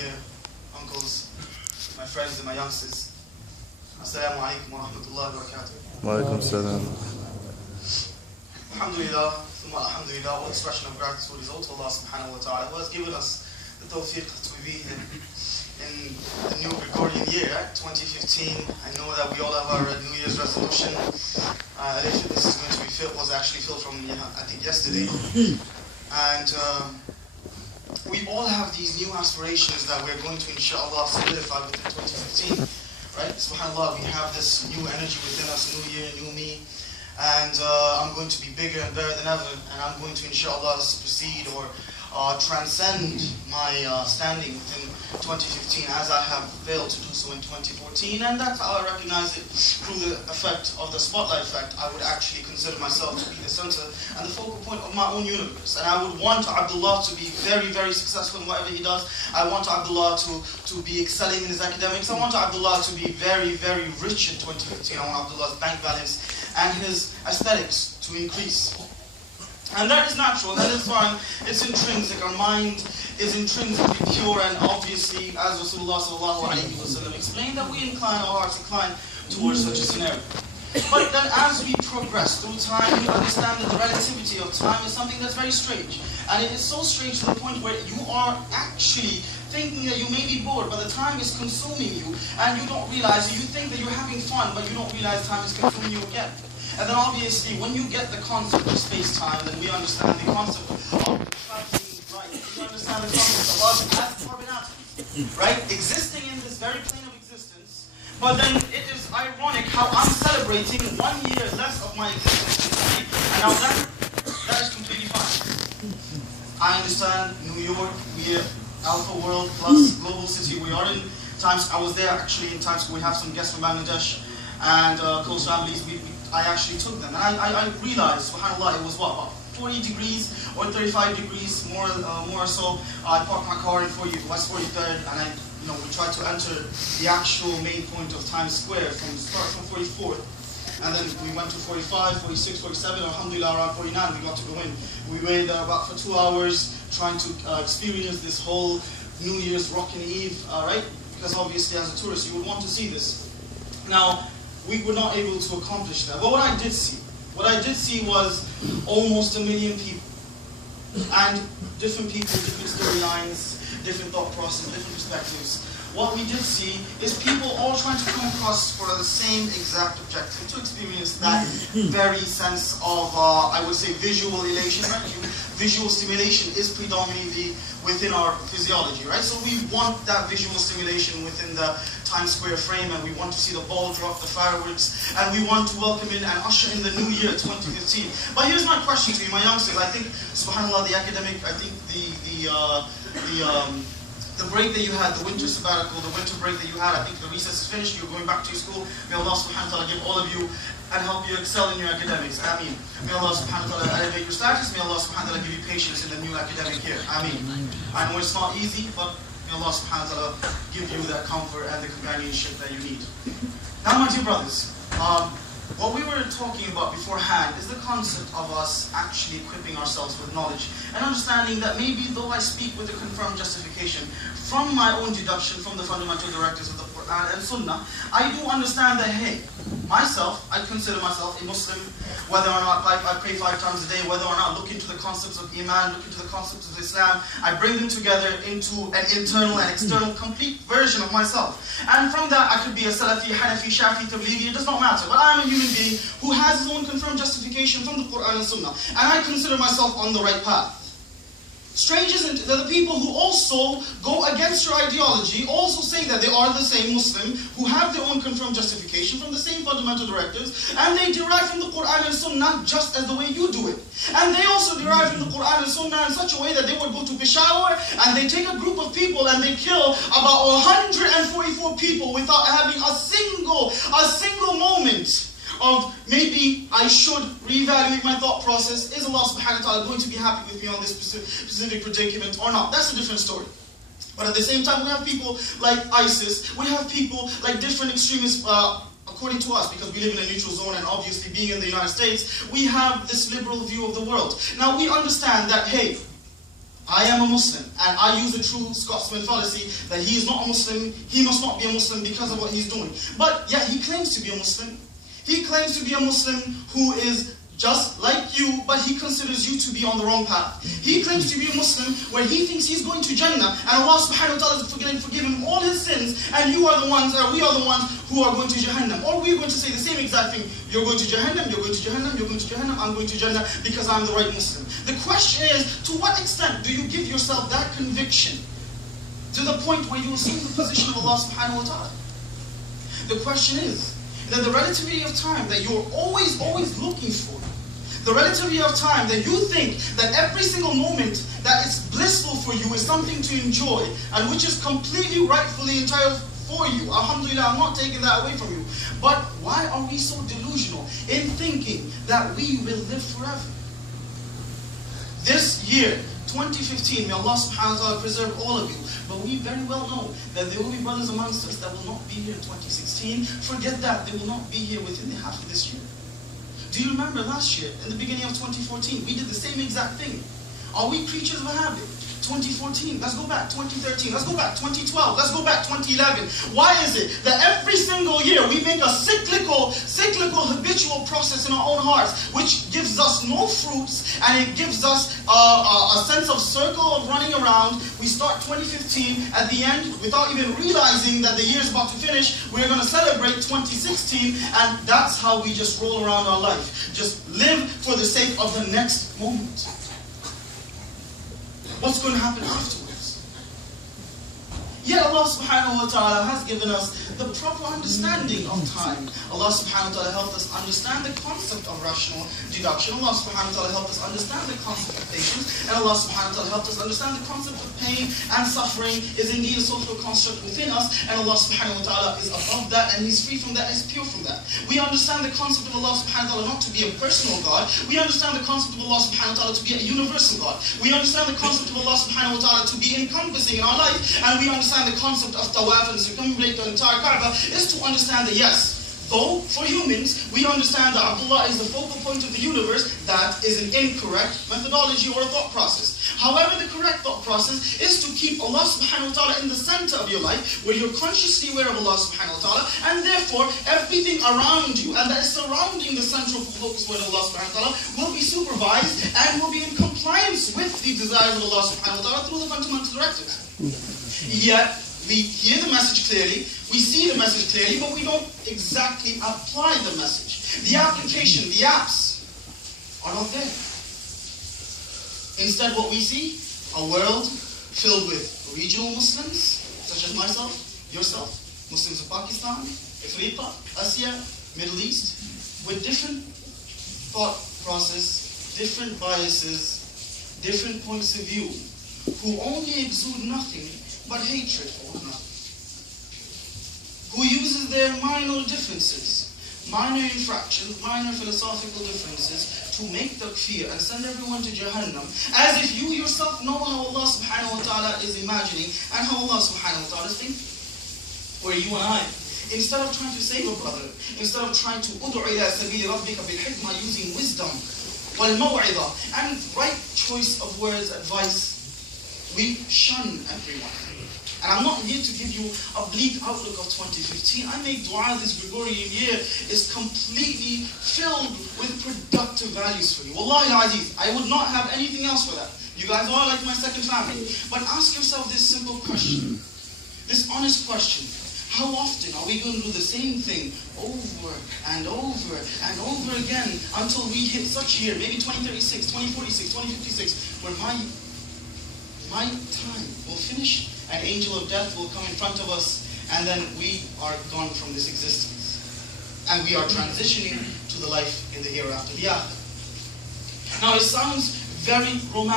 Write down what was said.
dear uncles, my friends and my youngsters. Assalamu alaikum wa rahmatullahi wa barakatuh. Wa alaikum salam. Alhamdulillah, alhamdulillah, what expression of gratitude is also Allah subhanahu wa ta'ala, who has given us the tawfiq to be here in the new Gregorian year, 2015. I know that we all have our New Year's resolution. If this is going to be filled, was actually filled from, I think, yesterday. And we all have these new aspirations that we're going to, inshallah, solidify within 2015. Right? SubhanAllah, we have this new energy within us, new year, new me. And I'm going to be bigger and better than ever. And I'm going to, inshallah, supersede or transcend my standing within 2015 as I have failed to do so in 2014. And that's how I recognize it through the effect of the spotlight effect. I would actually consider myself to be the center and the focal point of my own universe. And I would want Abdallah to be very, very successful in whatever he does. I want Abdallah to be excelling in his academics. I want Abdallah to be very, very rich in 2015. I want Abdullah's bank balance and his aesthetics to increase. And that is natural, that is fine, it's intrinsic, our mind is intrinsically pure, and obviously, as Rasulullah sallallahu alayhi wa sallam explained, that we incline, our hearts incline towards such a scenario. But then as we progress through time, we understand that the relativity of time is something that's very strange. And it is so strange to the point where you are actually thinking that you may be bored, but the time is consuming you, and you don't realize, you think that you're having fun, but you don't realize time is consuming you again. And then obviously, when you get the concept of space-time, then we understand the concept of traveling right. We understand the concept of us as carbon atoms, right? Existing in this very plane of existence. But then it is ironic how I'm celebrating 1 year less of my existence today. And now that is completely fine. I understand New York, we are Alpha World plus Global City. We are in Times. I was there actually in Times. We have some guests from Bangladesh and close families. I actually took them, and I realized, subhanAllah, it was what, about 40 degrees or 35 degrees, more or so. I parked my car in West 43rd, and we tried to enter the actual main point of Times Square from 44th, and then we went to 45, 46, 47, alhamdulillah, around 49, we got to go in. We waited about for 2 hours, trying to experience this whole New Year's rockin' eve, right? Because obviously, as a tourist, you would want to see this. Now, we were not able to accomplish that. But what I did see was almost 1 million people. And different people, different storylines, different thought process, different perspectives. What we did see is people all trying to come across for the same exact objective, to experience that very sense of, I would say, visual elation, right? Visual stimulation is predominantly within our physiology, right? So we want that visual stimulation within the Times Square frame, and we want to see the ball drop, the fireworks, and we want to welcome in and usher in the new year, 2015. But here's my question to you, my youngsters. I think, subhanAllah, the academic, I think the break that you had, the winter sabbatical, the winter break that you had, I think the recess is finished, you're going back to your school. May Allah subhanahu wa ta'ala give all of you and help you excel in your academics. Ameen. May Allah subhanahu wa ta'ala elevate your status. May Allah subhanahu wa ta'ala give you patience in the new academic year. Ameen. I know it's not easy, but may Allah subhanahu wa ta'ala give you that comfort and the companionship that you need. Now, my dear brothers, what we were talking about beforehand is the concept of us actually equipping ourselves with knowledge and understanding that maybe though I speak with a confirmed justification from my own deduction from the fundamental directives of the Quran and Sunnah, I do understand that, hey, myself, I consider myself a Muslim, whether or not I pray 5 times a day, whether or not look into the concepts of Iman, look into the concepts of Islam, I bring them together into an internal and external complete version of myself. And from that, I could be a Salafi, Hanafi, Shafi, Tablighi, it does not matter. But I am a human being who has his own confirmed justification from the Quran and Sunnah. And I consider myself on the right path. Strange, isn't it, that the people who also go against your ideology also say that they are the same Muslim, who have their own confirmed justification from the same fundamental directives, and they derive from the Quran and Sunnah just as the way you do it. And they also derive from the Quran and Sunnah in such a way that they would go to Peshawar and they take a group of people and they kill about 144 people without having a single moment of maybe I should reevaluate my thought process. Is Allah subhanahu wa ta'ala going to be happy with me on this specific predicament or not? That's a different story. But at the same time, we have people like ISIS, we have people like different extremists, according to us, because we live in a neutral zone and obviously being in the United States, we have this liberal view of the world. Now we understand that, hey, I am a Muslim, and I use the true Scotsman fallacy that he is not a Muslim, he must not be a Muslim because of what he's doing. But yet he claims to be a Muslim. He claims to be a Muslim who is just like you, but he considers you to be on the wrong path. He claims to be a Muslim where he thinks he's going to Jannah, and Allah subhanahu wa ta'ala is going to forgive him all his sins, and you are the ones, or we are the ones who are going to Jahannam. Or we're going to say the same exact thing. You're going to Jahannam, you're going to Jahannam, you're going to Jahannam, I'm going to Jannah because I'm the right Muslim. The question is, to what extent do you give yourself that conviction to the point where you assume the position of Allah subhanahu wa ta'ala? The question is that the relativity of time that you're always looking for, the relativity of time that you think that every single moment that is blissful for you is something to enjoy and which is completely rightfully entitled for you. Alhamdulillah, I'm not taking that away from you. But why are we so delusional in thinking that we will live forever? This year, 2015, may Allah subhanahu wa ta'ala preserve all of you. But we very well know that there will be brothers amongst us that will not be here in 2016. Forget that, they will not be here within the half of this year. Do you remember last year, in the beginning of 2014, we did the same exact thing? Are we creatures of a habit? 2014, let's go back. 2013, let's go back. 2012, let's go back. 2011. Why is it that every single year we make a cyclical, habitual process in our own hearts, which gives us no fruits, and it gives us a sense of circle of running around? We start 2015, at the end, without even realizing that the year is about to finish, we're going to celebrate 2016, and that's how we just roll around our life. Just live for the sake of the next moment. What's going to happen afterwards? Yet Allah subhanahu wa ta'ala has given us the proper understanding of time. Allah subhanahu wa ta'ala helped us understand the concept of rational deduction. Allah subhanahu wa ta'ala helped us understand the concept of patience. And Allah subhanahu wa ta'ala helped us understand the concept of pain and suffering is indeed a social construct within us. And Allah subhanahu wa ta'ala is above that, and He's free from that, He's pure from that. We understand the concept of Allah subhanahu wa ta'ala not to be a personal God. We understand the concept of Allah subhanahu wa ta'ala to be a universal God. We understand the concept of Allah subhanahu wa ta'ala to be encompassing in our life. And we understand the concept of tawaf and circumambulate the entire Kaaba is to understand that yes, though for humans we understand that Abdallah is the focal point of the universe, that is an incorrect methodology or a thought process. However, the correct thought process is to keep Allah subhanahu wa ta'ala in the center of your life, where you're consciously aware of Allah subhanahu wa ta'ala, and therefore everything around you and that is surrounding the central focus word of Allah subhanahu wa ta'ala will be supervised and will be in compliance with the desires of Allah subhanahu wa ta'ala through the fundamental directives. Yet we hear the message clearly, we see the message clearly, but we don't exactly apply the message. The application, the apps, are not there. Instead, what we see, a world filled with regional Muslims, such as myself, yourself, Muslims of Pakistan, Africa, Asia, Middle East, with different thought process, different biases, different points of view, who only exude nothing but hatred for one another, who uses their minor differences, minor infractions, minor philosophical differences to make takfir and send everyone to Jahannam, as if you yourself know how Allah subhanahu wa ta'ala is imagining and how Allah subhanahu wa ta'ala is thinking. Where you and I, instead of trying to save a brother, instead of trying to ud'u ila sabili rabbika bil hikmah, using wisdom, wal maw'idha, and right choice of words, advice, we shun everyone. And I'm not here to give you a bleak outlook of 2015. I make dua this Gregorian year is completely filled with productive values for you. Wallahi al-Aziz, I would not have anything else for that. You guys are like my second family. But ask yourself this simple question, this honest question. How often are we going to do the same thing over and over and over again until we hit such a year, maybe 2036, 2046, 2056, where my time will finish? An angel of death will come in front of us, and then we are gone from this existence. And we are transitioning to the life in the hereafter. Now it sounds very romantic.